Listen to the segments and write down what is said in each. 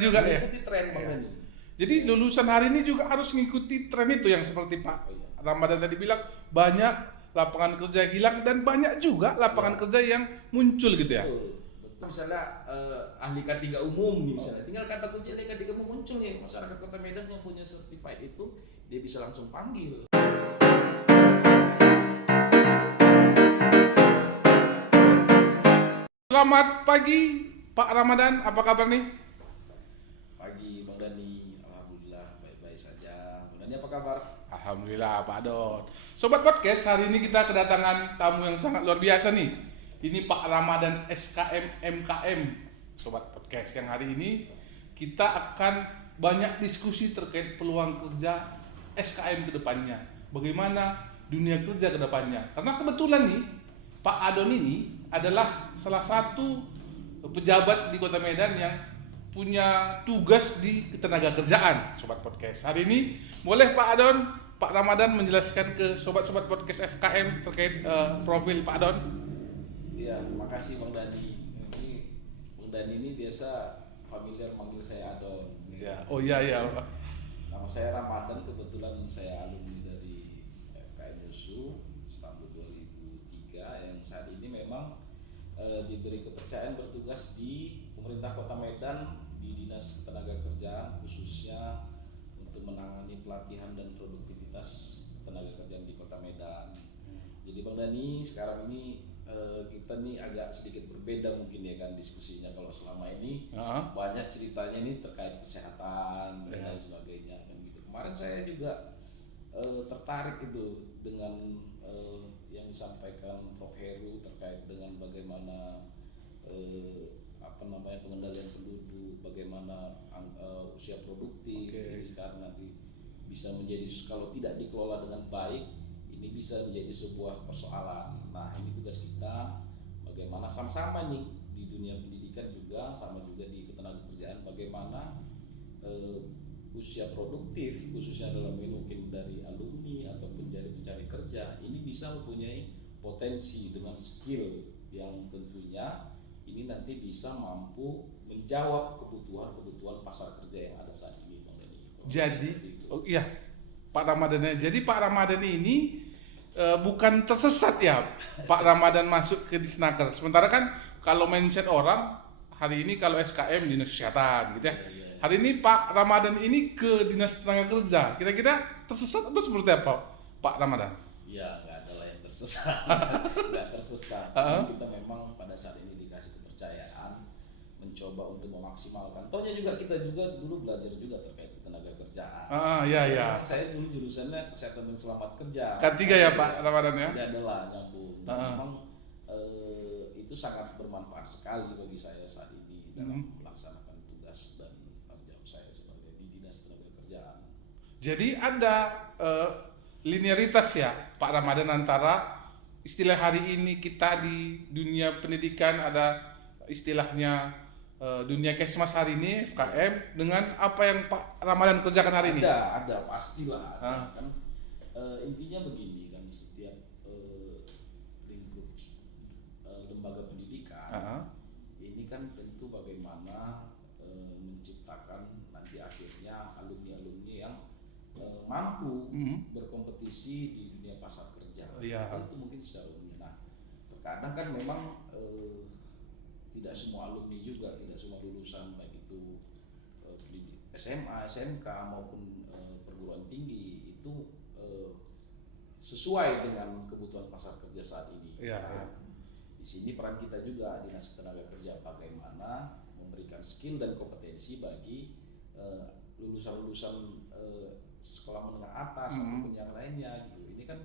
juga ya. Mengikuti tren Bang Dani. Jadi lulusan hari ini juga harus mengikuti tren itu yang seperti Pak Ramadan tadi bilang, banyak lapangan kerja hilang dan banyak juga lapangan kerja yang muncul gitu ya. Betul. Misalnya ahli K3 umum nih misalnya, tinggal kata kunci ahli K3 umum muncul nih, masyarakat Kota Medan yang punya certified itu dia bisa langsung panggil. Selamat pagi Pak Ramadan, apa kabar nih? Pagi Bang Dani, alhamdulillah baik-baik saja. Bang Dani apa kabar? Alhamdulillah Pak Don. Sobat podcast, hari ini kita kedatangan tamu yang sangat luar biasa nih. Ini Pak Ramadan SKM MKM. Sobat podcast, yang hari ini kita akan banyak diskusi terkait peluang kerja SKM ke depannya. Bagaimana dunia kerja ke depannya. Karena kebetulan nih Pak Adon ini adalah salah satu pejabat di Kota Medan yang punya tugas di ketenaga kerjaan, Sobat Podcast. Hari ini boleh Pak Adon, Pak Ramadan menjelaskan ke sobat-sobat podcast FKM terkait profil Pak Adon. Iya, makasih Bang Dani. Ini Bang Dani ini biasa familiar manggil saya Adon. Ya. Oh iya. Nama saya Ramadan, kebetulan saya alumni dari FKM USU tahun 2003 yang saat ini memang diberi kepercayaan bertugas di pemerintah Kota Medan di Dinas Ketenagakerjaan, khususnya untuk menangani pelatihan dan produktivitas tenaga kerjaan di Kota Medan. Jadi Bang Dani, sekarang ini kita nih agak sedikit berbeda mungkin ya kan diskusinya. Kalau selama ini banyak ceritanya ini terkait kesehatan dan lain sebagainya kan gitu. Kemarin saya juga tertarik itu dengan yang disampaikan Prof. Heru terkait dengan bagaimana pengendalian penduduk, bagaimana usia produktif ini sekarang nanti bisa menjadi, kalau tidak dikelola dengan baik, ini bisa menjadi sebuah persoalan. Nah, ini tugas kita bagaimana sama-sama nih di dunia pendidikan juga, sama juga di ketenagakerjaan, bagaimana usia produktif khususnya dalam mungkin dari alumni ataupun dari pencari kerja ini bisa mempunyai potensi dengan skill yang tentunya ini nanti bisa mampu menjawab kebutuhan pasar kerja yang ada saat ini. Jadi, Pak Ramadan. Jadi Pak Ramadan ini bukan tersesat ya Pak Ramadan masuk ke Disnaker. Sementara kan kalau mindset orang hari ini kalau SKM Dinas Kesehatan gitu ya. Hari ini Pak Ramadan ini ke Dinas Tenaga Kerja. Kira-kira tersesat atau seperti apa Pak Ramadan? Ya, nggak ada lah yang tersesat. Nggak tersesat. Kita memang pada saat ini dikasih kepercayaan mencoba untuk memaksimalkan. Tohnya juga kita juga dulu belajar juga terkait tenaga kerjaan. Iya. Saya dulu jurusannya kesehatan dan selamat kerja. K3 ya Pak Ramadan ya? Tidak ada lah nyambung. Memang itu sangat bermanfaat sekali bagi saya saat ini dalam melaksanakan tugas dan tanggung jawab saya sebagai di Dinas Tenaga Kerjaan. Jadi ada linearitas ya Pak Ramadan antara istilah hari ini kita di dunia pendidikan, ada istilahnya dunia kesmas hari ini FKM dengan apa yang Pak Ramadan kerjakan hari ini? Ada pastilah. Kan intinya begini kan, setiap lingkup lembaga pendidikan ini kan tentu bagaimana menciptakan nanti akhirnya alumni-alumni yang mampu berkompetisi di dunia pasar kerja. Itu mungkin secara umum. Nah, terkadang kan memang tidak semua alumni juga, tidak semua lulusan baik itu SMA, SMK maupun perguruan tinggi itu sesuai dengan kebutuhan pasar kerja saat ini. Di sini peran kita juga Dinas Tenaga Kerja bagaimana memberikan skill dan kompetensi bagi lulusan-lulusan sekolah menengah atas ataupun yang lainnya gitu. Ini kan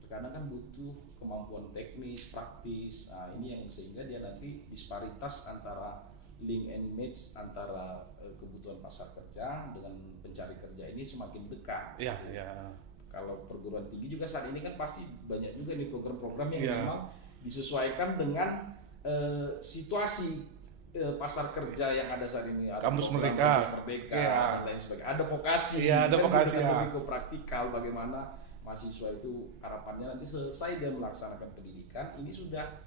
terkadang kan butuh kemampuan teknis, praktis. Nah, ini yang sehingga dia nanti disparitas antara link and match antara kebutuhan pasar kerja dengan pencari kerja ini semakin dekat. Kalau perguruan tinggi juga saat ini kan pasti banyak juga nih program-program yang memang disesuaikan dengan situasi pasar kerja yang ada saat ini. Ada Kampus Merdeka dan lain sebagainya. Ada vokasi. Ada vokasi. Lebih ke praktikal bagaimana mahasiswa itu harapannya nanti selesai dia melaksanakan pendidikan ini sudah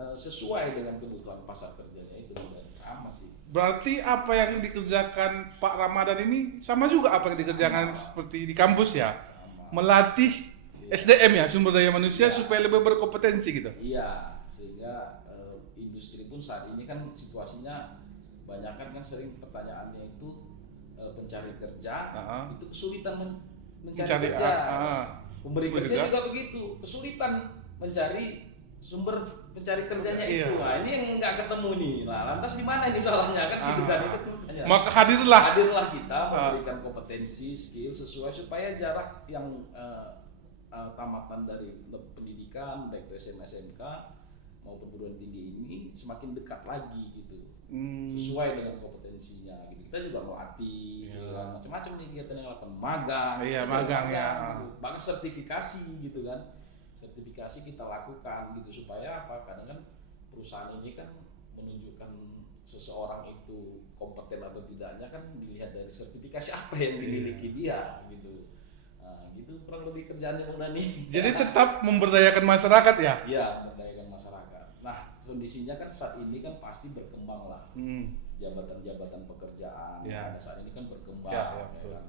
sesuai dengan kebutuhan pasar kerjanya itu, dan sama sih. Berarti apa yang dikerjakan Pak Ramadan ini sama juga apa yang dikerjakan seperti di kampus ya? Sama. Melatih SDM ya, sumber daya manusia Ya. supaya lebih berkompetensi gitu. Iya, sehingga industri pun saat ini kan situasinya banyak kan sering pertanyaannya itu pencari kerja itu kesulitan mencari kerja. Pemberi kerja juga begitu, kesulitan mencari sumber pencari kerjanya itu. Nah, ini yang nggak ketemu nih. Nah, lantas di mana ini salahnya kan gitu kan? Maka hadirlah kita memberikan kompetensi, skill sesuai supaya jarak yang tamatan dari pendidikan baik itu SMA, SMK maupun perguruan tinggi ini semakin dekat lagi gitu. Sesuai dengan kompetensinya gitu. Kita juga melatih macam-macam nih kegiatan yang lakukan, magang. Magang ya. Gitu. Bahkan sertifikasi gitu kan. Sertifikasi kita lakukan gitu supaya apa? Kadang kan perusahaan ini kan menunjukkan seseorang itu kompeten atau tidaknya kan dilihat dari sertifikasi apa yang dimiliki dia gitu. Nah, gitu kurang lebih kerjaannya Bang Dani. Jadi tetap memberdayakan masyarakat ya? Iya, memberdayakan masyarakat. Nah, kondisinya kan saat ini kan pasti berkembang lah. Jabatan-jabatan pekerjaan. Nah, saat ini kan berkembang. Kan?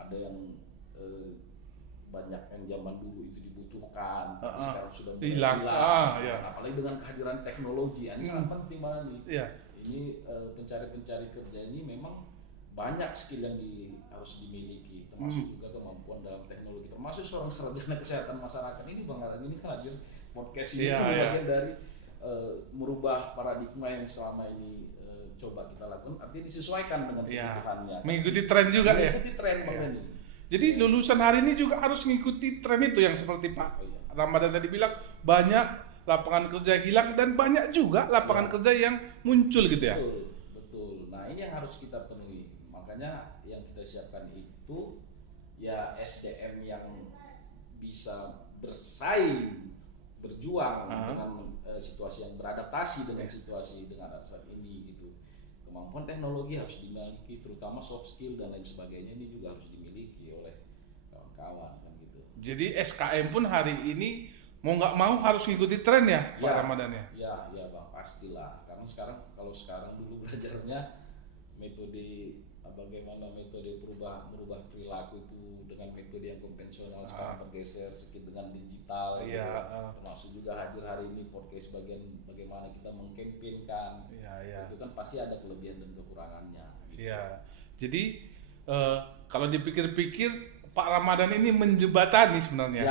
Ada yang banyak yang zaman dulu itu dibutuhkan, sekarang sudah hilang. Apalagi dengan kehadiran teknologi, ini sangat penting banget nih. Ini pencari kerja ini memang banyak skill yang harus dimiliki, termasuk juga kemampuan dalam teknologi, termasuk seorang sarjana kesehatan masyarakat ini Bang Aran ini kan hadir podcast ini bagian dari merubah paradigma yang selama ini coba kita lakukan, artinya disesuaikan dengan kebutuhannya. Mengikuti tren juga ya. Mengikuti tren Bang Dani. Jadi lulusan hari ini juga harus mengikuti tren itu yang seperti Pak Ramadan tadi bilang, banyak lapangan kerja hilang dan banyak juga lapangan kerja yang muncul gitu ya. Betul. Nah, ini yang harus kita penuhi. Makanya yang kita siapkan itu ya SDM yang bisa bersaing, berjuang dengan situasi yang beradaptasi dengan situasi dengan saat ini gitu. Kemampuan teknologi harus dimiliki, terutama soft skill dan lain sebagainya ini juga harus dimiliki oleh kawan-kawan kan gitu. Jadi SKM pun hari ini mau nggak mau harus ngikuti tren ya, Pak Ramadan ya? Ya Bang, pastilah. Karena kalau sekarang dulu belajarnya metode bagaimana metode merubah perilaku itu dengan metode yang konvensional, sekarang bergeser sedikit dengan digital. Termasuk juga hadir hari ini podcast bagaimana kita mengkampanyekan. Itu kan pasti ada kelebihan dan kekurangannya. Gitu. Jadi kalau dipikir-pikir Pak Ramadan ini menjembatani sebenarnya.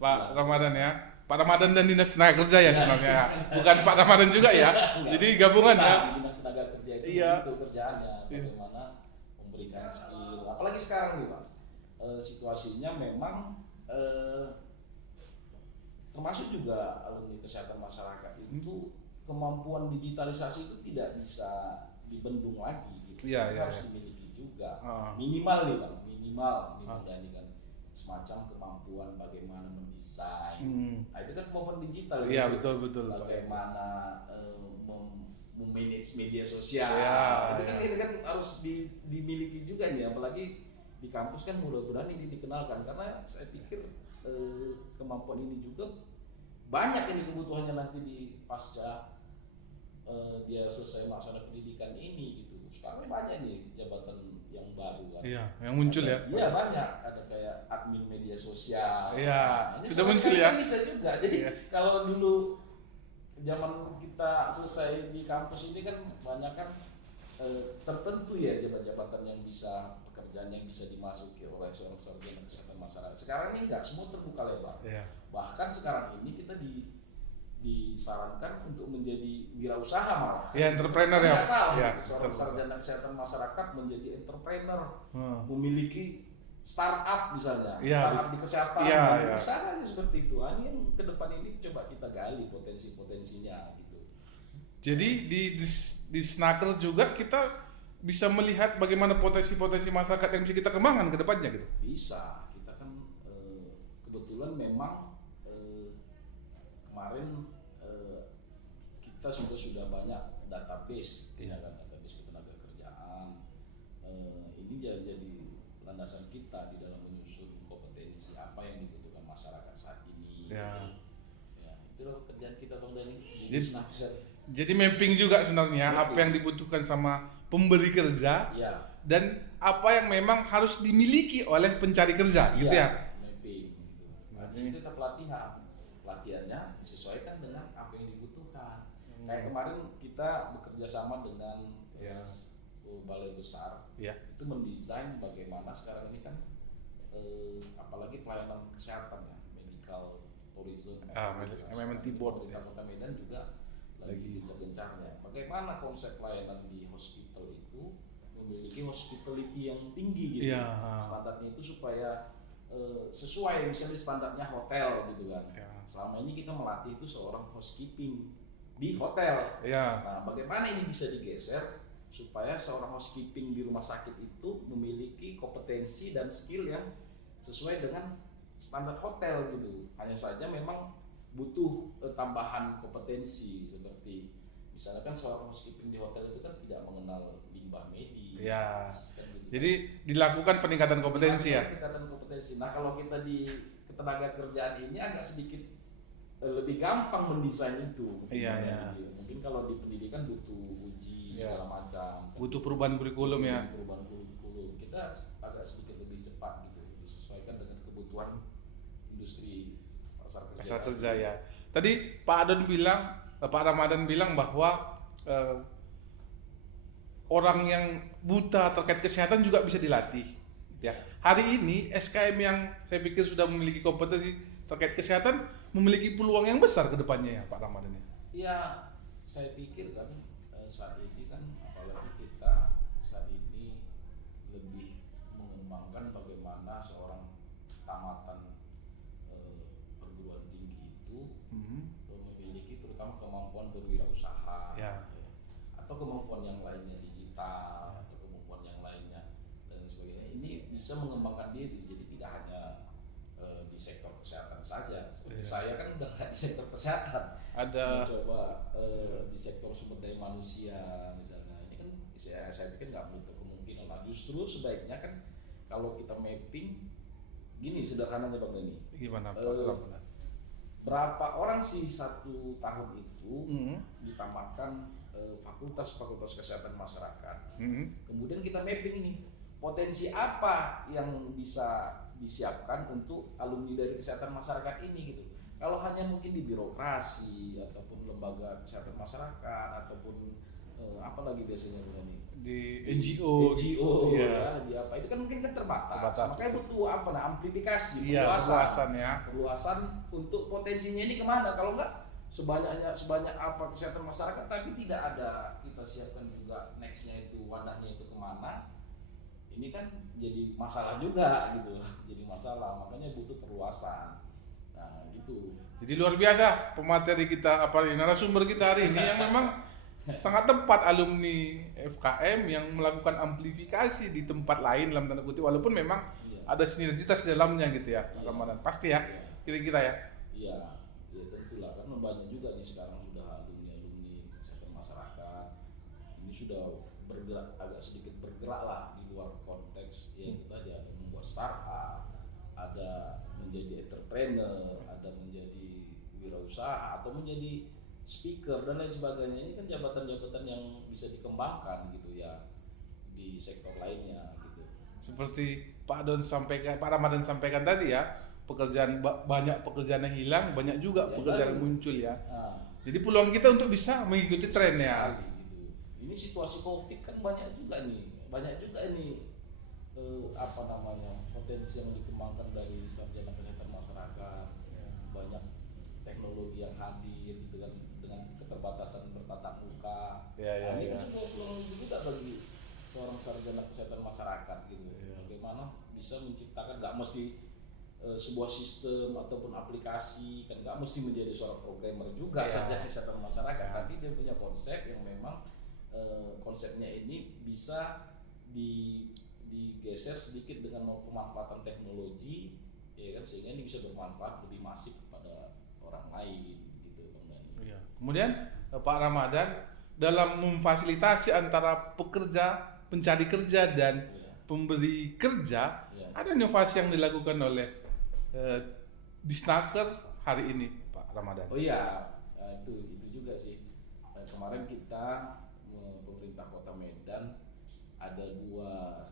Pak Ramadan ya. Pak Ramadan dan Dinas Tenaga Kerja ya sebenarnya. Bukan Pak Ramadan juga ya. Jadi gabungan ya. Dinas Tenaga Kerja itu kerjaannya bagaimana memberikan skill. Apalagi sekarang nih Pak. Situasinya memang termasuk juga alumni kesehatan masyarakat itu kemampuan digitalisasi itu tidak bisa dibendung lagi gitu. Harus dimiliki juga. Minimal nih Bang, minimal dan kan semacam kemampuan bagaimana mendesain. Nah, itu kan kemampuan digital gitu. Betul. Bagaimana memanage media sosial. Itu kan harus dimiliki juga nih, apalagi di kampus kan mudah-mudahan ini dikenalkan, karena saya pikir kemampuan ini juga banyak ini kebutuhannya nanti di pasca dia selesai melaksanakan pendidikan ini gitu. Sekarang banyak nih jabatan yang baru kan. Yang muncul ya. Iya banyak, ada kayak admin media sosial. Sudah muncul ya. Bisa juga. Jadi kalau dulu zaman kita selesai di kampus ini kan banyak kan tertentu ya jabatan-jabatan yang bisa, pekerjaan yang bisa dimasuki oleh seorang sarjana kesehatan masyarakat. Sekarang ini enggak, semua terbuka lebar. Bahkan sekarang ini kita disarankan untuk menjadi wirausaha malah. Entrepreneur ya. Seorang sarjana kesehatan masyarakat menjadi entrepreneur, memiliki startup misalnya, startup di kesehatan, bisa saja seperti itu. Ini yang ke depan ini coba kita gali potensi-potensinya gitu. Jadi di Snaker juga kita bisa melihat bagaimana potensi-potensi masyarakat yang bisa kita kembangkan ke depannya gitu. Bisa, kita kan kebetulan memang kemarin kita sudah banyak database, database ketenaga kerjaan. Ini jadi landasan kita di dalam menyusun kompetensi apa yang dibutuhkan masyarakat saat ini. Itu Itulah pekerjaan kita Bang Dani di Jadi- Snapchat. Jadi mapping juga sebenarnya Mapping. apa yang dibutuhkan sama pemberi kerja Ya, dan apa yang memang harus dimiliki oleh pencari kerja gitu ya. mapping gitu. Nah, Berarti- itu kita pelatihannya disesuaikan dengan apa yang dibutuhkan. Hmm. Kayak kemarin kita bekerja sama dengan Ya. balai besar, Ya. itu mendesain bagaimana sekarang ini kan apalagi pelayanan kesehatan ya, medical tourism, MMT board, pemerintah ya. Kota Medan juga lagi gencar-gencarnya. Bagaimana konsep pelayanan di hospital itu memiliki hospitality yang tinggi gitu, Iya. standarnya itu supaya sesuai misalnya standarnya hotel gitu kan. Ya. Selama ini kita melatih itu seorang housekeeping di hotel. Ya. Nah, bagaimana ini bisa digeser supaya seorang housekeeping di rumah sakit itu memiliki kompetensi dan skill yang sesuai dengan standar hotel gitu. Hanya saja memang butuh tambahan kompetensi seperti misalnya kan seorang housekeeping di hotel itu kan tidak mengenal limbah medis. Ya. Kan gitu. Jadi dilakukan peningkatan kompetensi ya. Peningkatan kompetensi. Nah, kalau kita di ketenaga kerjaan ini agak sedikit lebih gampang mendesain itu. Iya, Mungkin iya. gitu. Mungkin kalau di pendidikan butuh uji Iya. segala macam. Butuh perubahan kurikulum ya. Perubahan kurikulum. Kita agak sedikit lebih cepat gitu, disesuaikan dengan kebutuhan industri Pasar kerja ya. Tadi Pak Adon bilang, Pak Ramadan bilang bahwa orang yang buta terkait kesehatan juga bisa dilatih. Ya. Hari ini SKM yang saya pikir sudah memiliki kompetensi terkait kesehatan memiliki peluang yang besar ke depannya ya Pak Ramadan ya. Ya, saya pikir kan saat ini kan apalagi kita saat ini lebih mengembangkan bagaimana seorang tamatan perguruan tinggi itu memiliki terutama kemampuan berwirausaha Ya. atau kemampuan yang lainnya digital atau kemampuan yang lainnya dan sebagainya. Ini bisa mengembangkan diri, jadi tidak hanya di sektor kesehatan saja. Seperti saya kan udah nggak di sektor kesehatan, Ada mencoba di sektor sumber daya manusia misalnya. Ini kan saya pikir nggak menutup kemungkinan. Nah, justru sebaiknya kan kalau kita mapping gini sederhananya Bang Deni, gimana Pak Eh, Ramadan? berapa orang sih satu tahun itu Mhm. ditamatkan fakultas-fakultas kesehatan masyarakat. Mhm. Kemudian kita mapping ini potensi apa yang bisa disiapkan untuk alumni dari kesehatan masyarakat ini gitu. Kalau hanya mungkin di birokrasi ataupun lembaga kesehatan masyarakat ataupun apa lagi biasanya Bu Nani? Di NGO, NGO ya. ya, di apa itu kan mungkin kan terbatas. Terbatas, Makanya butuh apa nah amplifikasi, Iya, perluasan ya. perluasan untuk potensinya ini kemana? Kalau enggak sebanyak apa kesehatan masyarakat tapi tidak ada kita siapkan juga nextnya itu wadahnya itu kemana, ini kan jadi masalah juga gitu, jadi masalah, makanya butuh perluasan. Nah gitu. Jadi luar biasa pemateri kita apa narasumber kita hari ini yang memang sangat tepat alumni FKM yang melakukan amplifikasi di tempat lain dalam tanda kutip walaupun memang Iya. ada sinergitas di dalamnya gitu ya Pak Iya. Ramadan. Pasti ya kira-kira ya. Iya, ya tentulah kan banyak juga nih sekarang sudah alumni kesehatan masyarakat ini sudah bergerak agak sedikit bergerak lah di luar konteks ya itu tadi ada membuat startup, ada menjadi entrepreneur, ada menjadi wirausaha atau menjadi speaker dan lain sebagainya. Ini kan jabatan-jabatan yang bisa dikembangkan gitu ya di sektor lainnya gitu. Seperti Pak Don sampaikan, Pak Ramadan sampaikan tadi ya, pekerjaan banyak pekerjaan yang hilang, banyak juga Yang pekerjaan baru. yang muncul ya. Nah, Jadi peluang kita untuk bisa mengikuti tren ya. sekali gitu. Ini situasi COVID kan banyak juga nih apa namanya potensi yang dikembangkan dari sarjana kesehatan masyarakat, banyak teknologi yang hadir gitu kan dengan keterbatasan bertatap muka. Ya, ya, Nah, ini ya. kan sebuah peluang juga bagi seorang sarjana kesehatan masyarakat gitu. Ya. Bagaimana bisa menciptakan nggak mesti sebuah sistem ataupun aplikasi kan nggak mesti menjadi seorang programmer juga Ya. sarjana kesehatan masyarakat, Ya. tapi dia punya konsep yang memang konsepnya ini bisa digeser sedikit dengan pemanfaatan teknologi ya kan sehingga ini bisa bermanfaat lebih masif kepada orang lain gitu Bang Dani. Iya. Kemudian Pak Ramadan dalam memfasilitasi antara pekerja, pencari kerja dan Iya. pemberi kerja, Iya. ada inovasi yang dilakukan oleh Disnaker hari ini, Pak. Pak Ramadan? Oh iya, itu juga sih. Kemarin kita pemerintah Kota Medan ada dua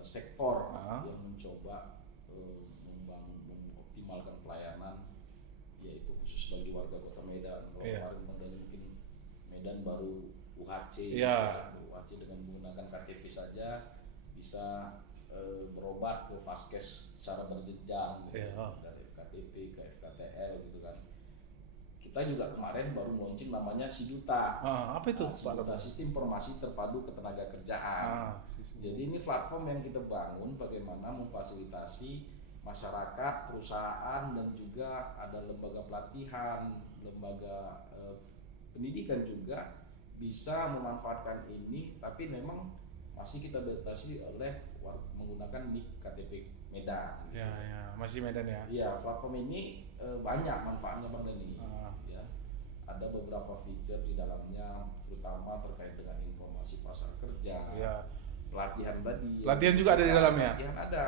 sektor yang mencoba mengoptimalkan pelayanan, yaitu khusus bagi warga Kota Medan. Kemarin mungkin Medan baru UHC, UHC dengan menggunakan KTP saja bisa berobat ke Vaskes secara berjenjang gitu, dari FKTP ke FKTL gitu kan. Kita juga kemarin baru launching namanya Siduta. Apa itu? Siduta, Sistem Informasi Terpadu Ketenagakerjaan. Jadi ini platform yang kita bangun bagaimana memfasilitasi masyarakat, perusahaan, dan juga ada lembaga pelatihan, lembaga pendidikan juga bisa memanfaatkan ini, tapi memang masih kita batasi oleh menggunakan NIK KTP Medan. Ya, masih Medan ya. Iya, platform ini banyak manfaatnya Bang Dani. Ya, ada beberapa feature di dalamnya, terutama terkait dengan informasi pasar kerja, pelatihan tadi. Pelatihan juga ada di dalamnya. Pelatihan ada,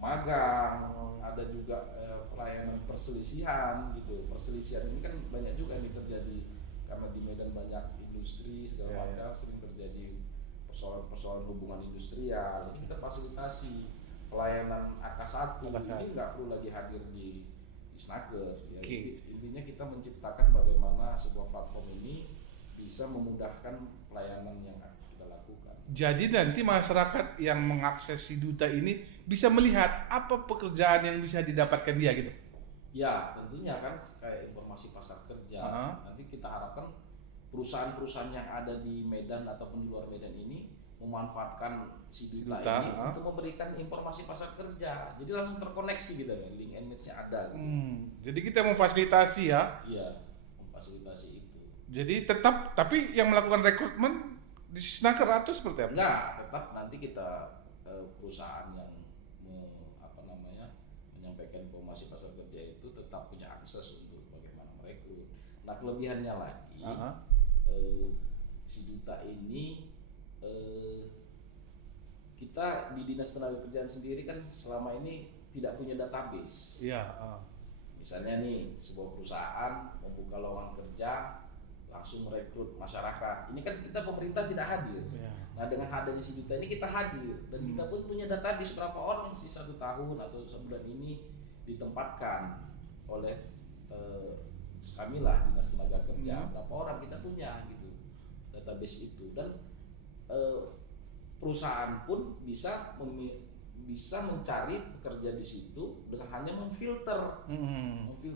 magang, ada juga pelayanan perselisihan gitu. Perselisihan ini kan banyak juga nih terjadi karena di Medan banyak industri segala macam, sering terjadi persoalan hubungan industrial. Ini kita fasilitasi pelayanan AK1. Ini nggak perlu lagi hadir di Snaker. Ya. Intinya kita menciptakan bagaimana sebuah platform ini bisa memudahkan pelayanan yang kita lakukan. Jadi nanti masyarakat yang mengakses Siduta ini bisa melihat apa pekerjaan yang bisa didapatkan dia gitu. Ya, tentunya kan kayak informasi pasar kerja. Nanti kita harapkan perusahaan-perusahaan yang ada di Medan ataupun di luar Medan ini memanfaatkan Siduta ini untuk memberikan informasi pasar kerja. Jadi langsung terkoneksi gitu, link and match-nya ada. Gitu. Jadi kita memfasilitasi ya? Iya, memfasilitasi itu. Jadi tapi yang melakukan rekrutmen di Snaker atau seperti apa? Enggak, tetap nanti kita perusahaan yang menyampaikan informasi pasar kerja itu tetap punya akses untuk bagaimana merekrut. Nah, kelebihannya lagi, Siduta ini kita di Dinas Tenaga Kerjaan sendiri kan selama ini tidak punya database. Misalnya nih, sebuah perusahaan membuka lowongan kerja langsung merekrut masyarakat. Ini kan kita pemerintah tidak hadir. Nah, dengan hadirnya Siduta ini kita hadir dan kita pun punya database berapa orang sih 1 tahun atau sebulan ini ditempatkan oleh kami lah Dinas Tenaga Kerja. Berapa orang kita punya gitu database itu, dan perusahaan pun bisa mencari pekerja di situ dengan hanya memfilter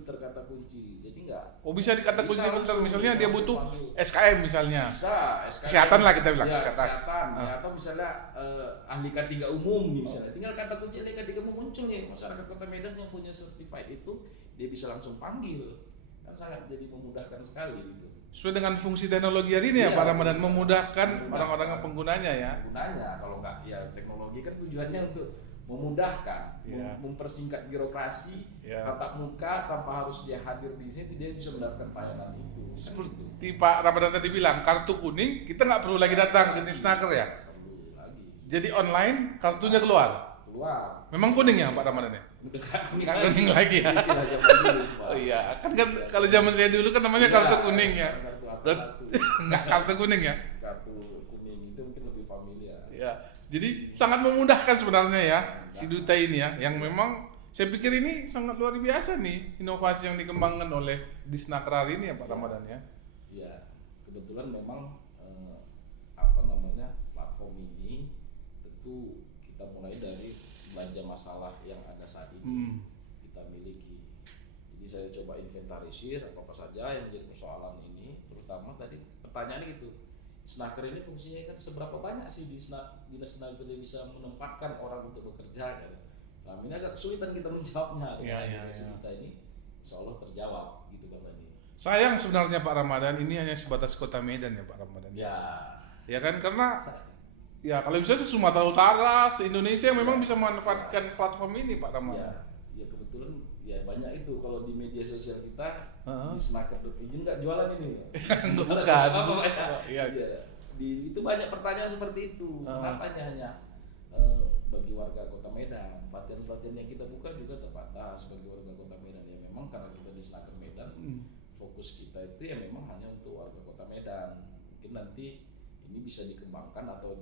kata kunci. Jadi enggak. Bisa dikata kunci filter, misalnya dia butuh SKM misalnya. Bisa, SKM. Kesehatan lah kita bilang, kesehatan. Ya, atau misalnya ahli K3 umum nih misalnya. Tinggal kata kunci ahli K3 umum muncul nih, masyarakat Kota Medan yang punya certified itu dia bisa langsung panggil. Kan sangat jadi memudahkan sekali gitu. Sesuai dengan fungsi teknologi hari ini ya Pak Ramadan, memudahkan orang-orang yang penggunanya ya. Kalau enggak ya teknologi kan tujuannya untuk memudahkan, mempersingkat birokrasi, tatap muka tanpa harus dia hadir di sini, dia bisa mendapatkan pelayanan itu. Seperti Pak Ramadan tadi bilang, kartu kuning kita nggak perlu lagi datang ke Snaker ya. Perlu lagi. Jadi online kartunya keluar. Memang kuning ya Pak Ramadan ya? Nggak kuning lagi ya. Oh iya, kan kalau zaman saya dulu kan namanya kartu kuning ya. Nggak kartu kuning ya? Kartu kuning itu mungkin lebih familiar. Ya, jadi sangat memudahkan sebenarnya ya Siduta ini ya, yang memang saya pikir ini sangat luar biasa nih inovasi yang dikembangkan oleh Disnaker hari ini ya Pak Ramadan ya. Iya, kebetulan memang platform ini tentu kita mulai dari belanja masalah yang ada saat ini kita miliki. Jadi saya coba inventarisir apa saja yang menjadi persoalan ini, terutama tadi pertanyaannya gitu. Snaker ini fungsinya kan seberapa banyak sih Dinas Tenaga Kerja bisa menempatkan orang untuk bekerja kan? Nah, ini agak kesulitan kita menjawabnya. Kita ini insya Allah terjawab gitu kan tadi. Sayang sebenarnya Pak Ramadan ini hanya sebatas Kota Medan ya Pak Ramadan. Ya kan, karena ya kalau bisa Sumatera Utara, se-Indonesia memang bisa memanfaatkan platform ini Pak Ramadan. Ya kebetulan ya banyak itu kalau di media sosial kita di Snaker izin nggak jualan ini. Bukan. Itu banyak pertanyaan seperti itu. Kenapa hanya bagi warga Kota Medan. Pelatihan-pelatihan yang kita buka juga terbatas bagi warga Kota Medan. Ya memang karena kita di Snaker Medan, fokus kita itu ya memang hanya untuk warga Kota Medan. Mungkin nanti ini bisa dikembangkan atau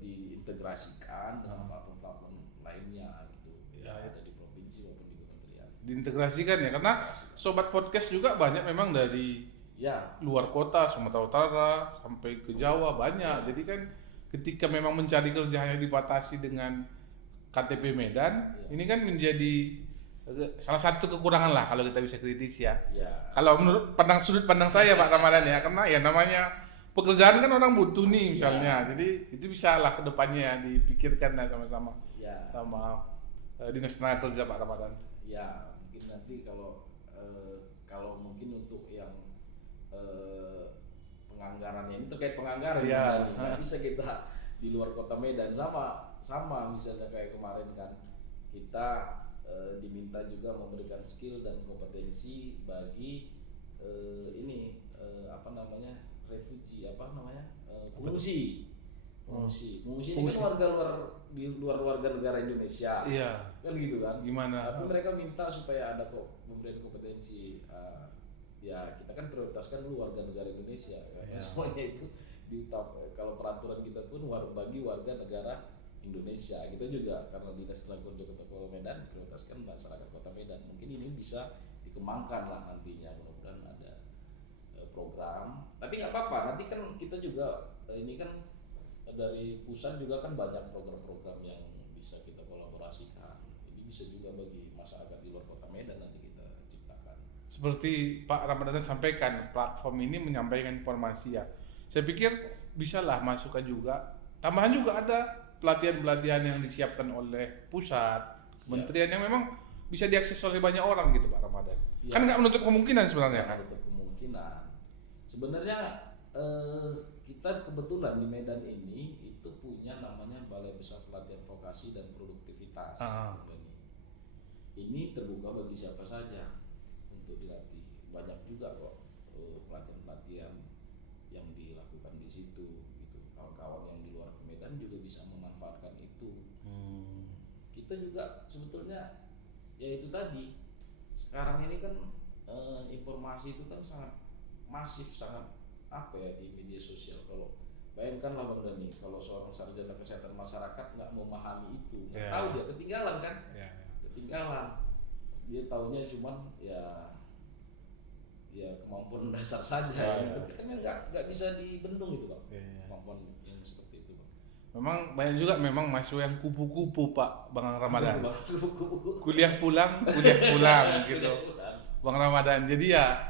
diintegrasikan dengan platform-platform lainnya gitu. Ya, ada di provinsi maupun di kementerian. Diintegrasikan ya, karena sobat podcast juga banyak memang dari Ya, luar kota, Sumatera Utara sampai ke Jawa banyak. Jadi kan ketika memang mencari kerja hanya dibatasi dengan KTP Medan, ini kan menjadi salah satu kekurangan lah kalau kita bisa kritis ya. ya. Kalau menurut sudut pandang saya Pak Ramadan ya, karena ya namanya pekerjaan kan orang butuh nih misalnya. Jadi itu bisa lah kedepannya ya, dipikirkan lah sama-sama Ya. sama Dinas Tenaga Kerja Pak Ramadan. Ya, mungkin nanti kalau mungkin untuk yang penganggarannya ini terkait penganggaran Ya. nggak bisa kita di luar Kota Medan sama misalnya kayak kemarin kan kita diminta juga memberikan skill dan kompetensi bagi refugee pengungsi ini kan warga luar negara Indonesia. Iya. Kan gitu kan. Gimana? Tapi mereka minta supaya ada pemberian kompetensi. Ya kita kan prioritaskan dulu warga negara Indonesia. Karena semuanya itu kalau peraturan kita pun bagi warga negara Indonesia. Kita juga karena Dinas Tenaga Kerja Kota Medan prioritaskan masyarakat Kota Medan. Mungkin ini bisa dikembangkan lah nantinya. Mudah-mudahan ada program. Tapi nggak apa-apa. Nanti kan kita juga ini kan dari pusat juga kan banyak program-program yang bisa kita kolaborasikan. Ini bisa juga bagi masyarakat di luar Kota Medan nanti kita ciptakan. Seperti Pak Ramadan sampaikan, platform ini menyampaikan informasi ya. Saya pikir bisalah masukkan juga. Tambahan juga ada pelatihan-pelatihan yang disiapkan oleh pusat, kementerian yang memang bisa diakses oleh banyak orang gitu Pak Ramadan. Ya. Kan nggak menutup kemungkinan sebenarnya kan? Menutup kemungkinan. Sebenarnya kita kebetulan di Medan ini itu punya namanya Balai Besar Pelatihan Vokasi dan Produktivitas. Ini terbuka bagi siapa saja untuk dilatih. Banyak juga kok pelatihan-pelatihan yang dilakukan di situ. Gitu. Kawan-kawan yang di luar Medan juga bisa memanfaatkan itu. Kita juga sebetulnya ya itu tadi. Sekarang ini kan informasi itu kan sangat masif, sangat di media sosial. Kalau bayangkanlah Bang Dani, kalau seorang sarjana kesehatan masyarakat nggak memahami itu, nggak tahu dia ketinggalan kan? Ketinggalan. Dia taunya cuman ya kemampuan dasar saja. Tapi kan nggak bisa dibendung itu Bang. Kemampuan yang seperti itu Bang. Memang banyak juga mahasiswa yang kupu-kupu Pak Bang Ramadan. Kuliah pulang gitu. Bang Ramadan. Jadi ya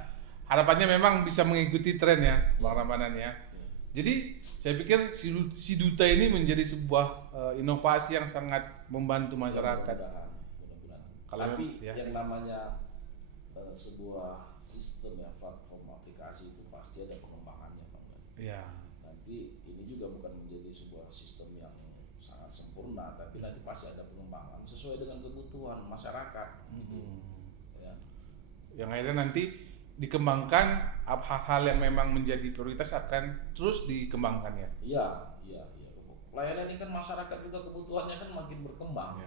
harapannya memang bisa mengikuti tren ya Bang Ramadan ya. Jadi saya pikir si Duta ini menjadi sebuah inovasi yang sangat membantu masyarakat. Mudah-mudahan. Tapi yang namanya sebuah sistem ya, platform aplikasi itu pasti ada pengembangannya Bang. Iya. Nanti ini juga bukan menjadi sebuah sistem yang sangat sempurna, tapi nanti pasti ada pengembangan sesuai dengan kebutuhan masyarakat. Gitu. Ya. Yang akhirnya nanti dikembangkan hal-hal yang memang menjadi prioritas akan terus dikembangkan ya. Iya. Pelayanan ini kan masyarakat juga kebutuhannya kan makin berkembang.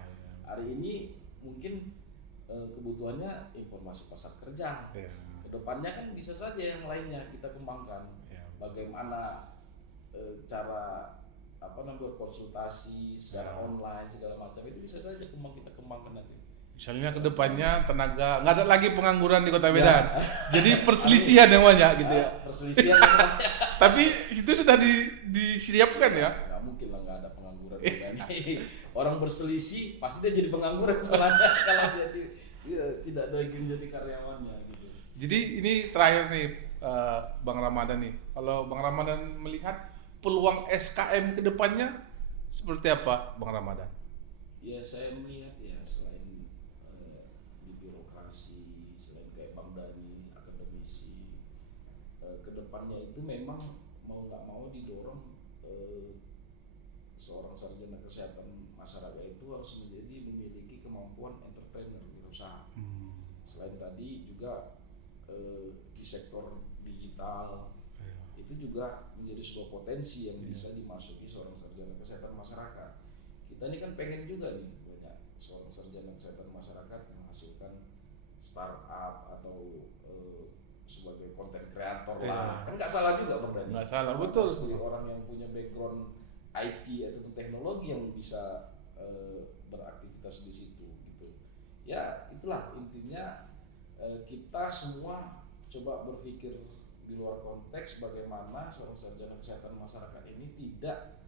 Hari ini mungkin kebutuhannya informasi pasar kerja. Kedepannya kan bisa saja yang lainnya kita kembangkan. Bagaimana cara berkonsultasi secara online segala macam itu bisa saja kita kembangkan nanti. Misalnya kedepannya tenaga nggak ada lagi pengangguran di Kota Medan, jadi perselisihan yang banyak gitu ya. Perselisihan. Tapi itu sudah disiapkan ya. Nggak mungkin lah nggak ada pengangguran. Orang berselisih pasti dia jadi pengangguran setelahnya kalau dia tidak lagi menjadi karyawannya gitu. Jadi ini terakhir nih Bang Ramadan nih. Kalau Bang Ramadan melihat peluang SKM kedepannya seperti apa Bang Ramadan? Ya saya melihat ya selain di birokrasi, selain kayak Bang Dani, akademisi, kedepannya itu memang mau nggak mau didorong seorang sarjana kesehatan masyarakat itu harus memiliki kemampuan entrepreneur, wirausaha. Selain tadi juga di sektor digital itu juga menjadi sebuah potensi yang bisa dimasuki seorang sarjana kesehatan masyarakat. Kita kita ini kan pengen juga nih banyak seorang sarjana kesehatan masyarakat menghasilkan startup atau sebagai konten kreator lah. Kan nggak salah juga Bang Dhani. Nggak salah, betul. Pasti orang yang punya background IT ataupun teknologi yang bisa beraktivitas di situ gitu. Ya itulah intinya, kita semua coba berpikir di luar konteks bagaimana seorang sarjana kesehatan masyarakat ini tidak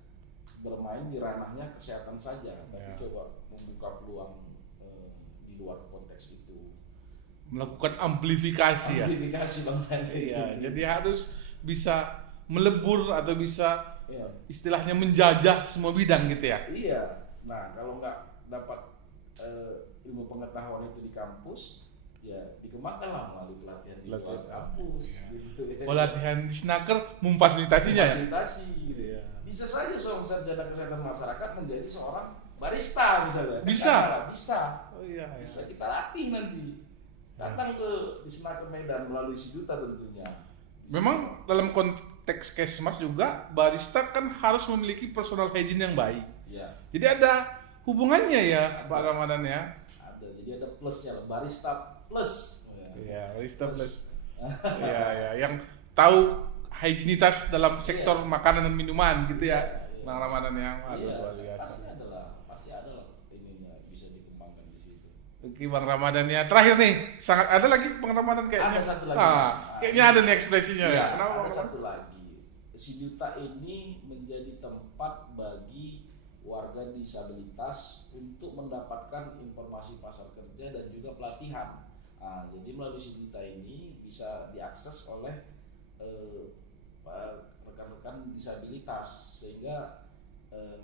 bermain di ranahnya kesehatan saja, tapi coba membuka peluang di luar konteks itu. Melakukan amplifikasi ya. Bang Dhani. Iya, jadi harus bisa melebur atau bisa Iya. istilahnya menjajah semua bidang gitu ya. Iya. Nah, kalau nggak dapat ilmu pengetahuan itu di kampus, ya dikembangkanlah melalui pelatihan di luar kampus. Gitu. Pelatihan di Snaker memfasilitasinya ya. Fasilitasi. Gitu. Iya. Bisa saja seorang sarjana kesehatan masyarakat menjadi seorang barista misalnya. Bisa. Bisa. Oh iya. Bisa kita latih nanti. Datang ke di Snaker Medan melalui Siduta tentunya. Memang dalam konteks Kesmas juga barista kan harus memiliki personal hygiene yang baik. Ya. Jadi ada hubungannya ya Pak Ramadan ya. Ada, jadi ada plusnya, barista plus. Iya, barista plus. Iya, ya, yang tahu higienitas dalam sektor makanan dan minuman gitu ya. Iya. Bang Ramadan yang luar Iya, biasa. pasti ada lah ininya bisa dikembangkan di situ. Oke Bang Ramadan ya. Terakhir nih, sangat ada lagi Bang Ramadan kayaknya. Ada satu lagi. Kayaknya ada nih ekspresinya ya. Kenapa Ada Bang satu lagi. Siduta ini menjadi tempat bagi warga disabilitas untuk mendapatkan informasi pasar kerja dan juga pelatihan. Jadi melalui Siduta ini bisa diakses oleh rekan-rekan disabilitas sehingga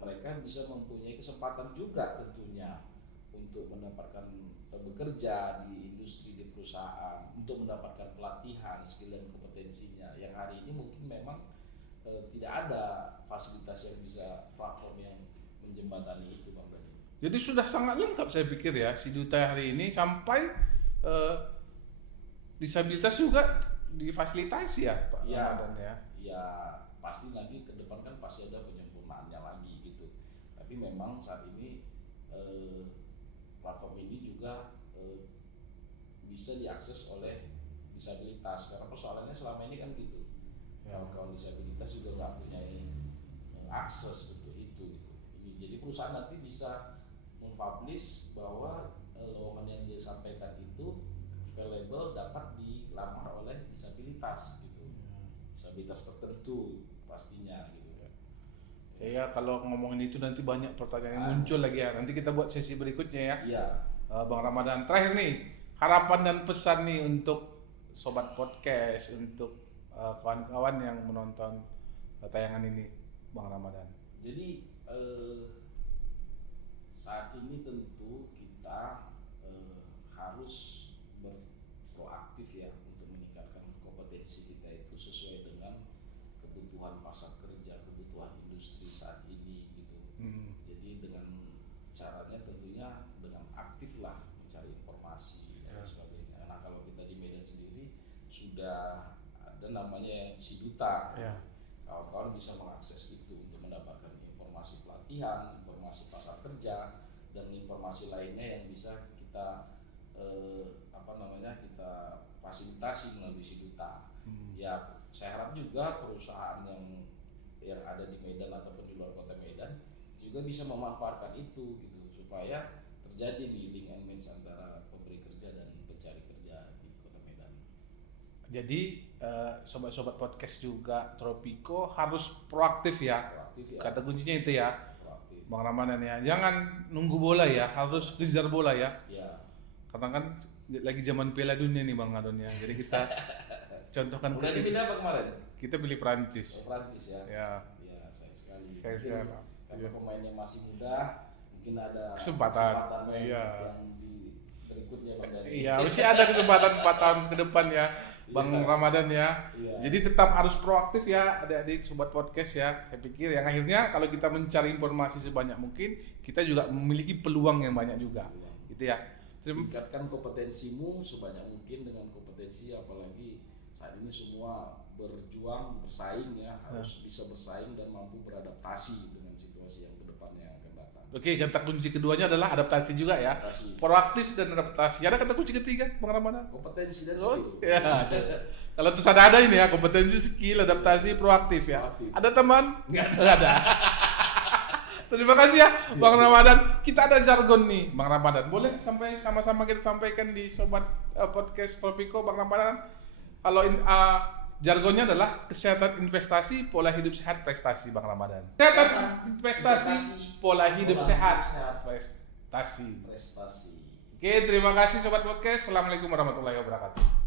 mereka bisa mempunyai kesempatan juga tentunya untuk mendapatkan bekerja di industri, di perusahaan, untuk mendapatkan pelatihan, skill dan kompetensinya yang hari ini mungkin memang tidak ada fasilitas yang bisa, platform yang menjembatani itu Bang Dhani. Jadi sudah sangat lengkap saya pikir ya Siduta hari ini, sampai disabilitas juga difasilitasi ya Pak Ramadan ya. Ya pasti nanti ke depan kan pasti ada penyempurnaannya lagi gitu. Tapi memang saat ini platform ini juga bisa diakses oleh disabilitas, karena persoalannya selama ini kan gitu. Kawan-kawan disabilitas juga nggak punya akses untuk itu gitu. Jadi perusahaan nanti bisa mempublish bahwa lowongan yang dia sampaikan itu available, dapat dilamar oleh disabilitas gitu. Disabilitas tertentu pastinya gitu. Ya kalau ngomongin itu nanti banyak pertanyaan yang muncul lagi ya. Nanti kita buat sesi berikutnya ya. Iya. Bang Ramadan, terakhir nih, harapan dan pesan nih untuk sobat podcast, untuk kawan-kawan yang menonton tayangan ini Bang Ramadan. Jadi saat ini tentu kita harus berproaktif ya untuk meningkatkan kompetensi kita itu sesuai dengan kebutuhan pasar kerja, kebutuhan industri saat ini gitu. Jadi dengan caranya tentunya dengan aktif lah mencari informasi dan sebagainya. Nah kalau kita di Medan sendiri sudah ada namanya Siduta. Kawan-kawan bisa mengakses itu untuk mendapatkan informasi pelatihan, informasi pasar kerja, dan informasi lainnya yang bisa kita kita fasilitasi melalui Siduta. Ya, saya harap juga perusahaan yang ada di Medan ataupun di luar kota Medan juga bisa memanfaatkan itu gitu supaya terjadi nih link and match antara pemberi kerja dan pencari kerja di kota Medan. Jadi sobat-sobat podcast juga Tropico harus proaktif ya. Kata kuncinya itu ya. Proaktif. Bang Ramadan ya. Jangan nunggu bola ya, harus kejar bola ya. Karena kan lagi zaman Piala Dunia nih Bang Adon ya. Jadi kita contohkan Udah dipilih apa kemarin? Kita pilih Prancis. Prancis ya. Ya. Ya, sayang sekali. Sayang sekali. Karena pemainnya masih muda, mungkin ada kesempatan yang di berikutnya Bang Dhani. Iya, masih ada kesempatan 4 tahun ke depan ya. Bang Ramadan ya. Jadi tetap harus proaktif ya adik-adik sobat podcast ya. Saya pikir yang akhirnya kalau kita mencari informasi sebanyak mungkin, kita juga memiliki peluang yang banyak juga. Gitu ya. Tingkatkan kompetensimu sebanyak mungkin dengan kompetensi, apalagi saat ini semua berjuang bersaing ya, harus bisa bersaing dan mampu beradaptasi dengan situasi yang ke depan. depannya akan datang. Oke, kata kunci keduanya adalah adaptasi juga ya. Adaptasi. Proaktif dan adaptasi. Ada kata kunci ketiga, Bang Ramadan? Kompetensi dan Oh, skill. ya, ada. Kalau terus ada ini ya, kompetensi, skill, adaptasi, proaktif ya. Proaktif. Ada teman? Nggak ada. Nggak ada. Terima kasih ya, Bang Ramadan. Kita ada jargon nih, Bang Ramadan. Boleh sampai sama-sama kita sampaikan di Sobat Podcast Tropiko, Bang Ramadan. Kalau jargonnya adalah kesehatan investasi, pola hidup sehat, prestasi, Bang Ramadan. Kesehatan investasi, pola hidup sehat, prestasi. Prestasi. Oke, terima kasih Sobat Podcast. Assalamualaikum warahmatullahi wabarakatuh.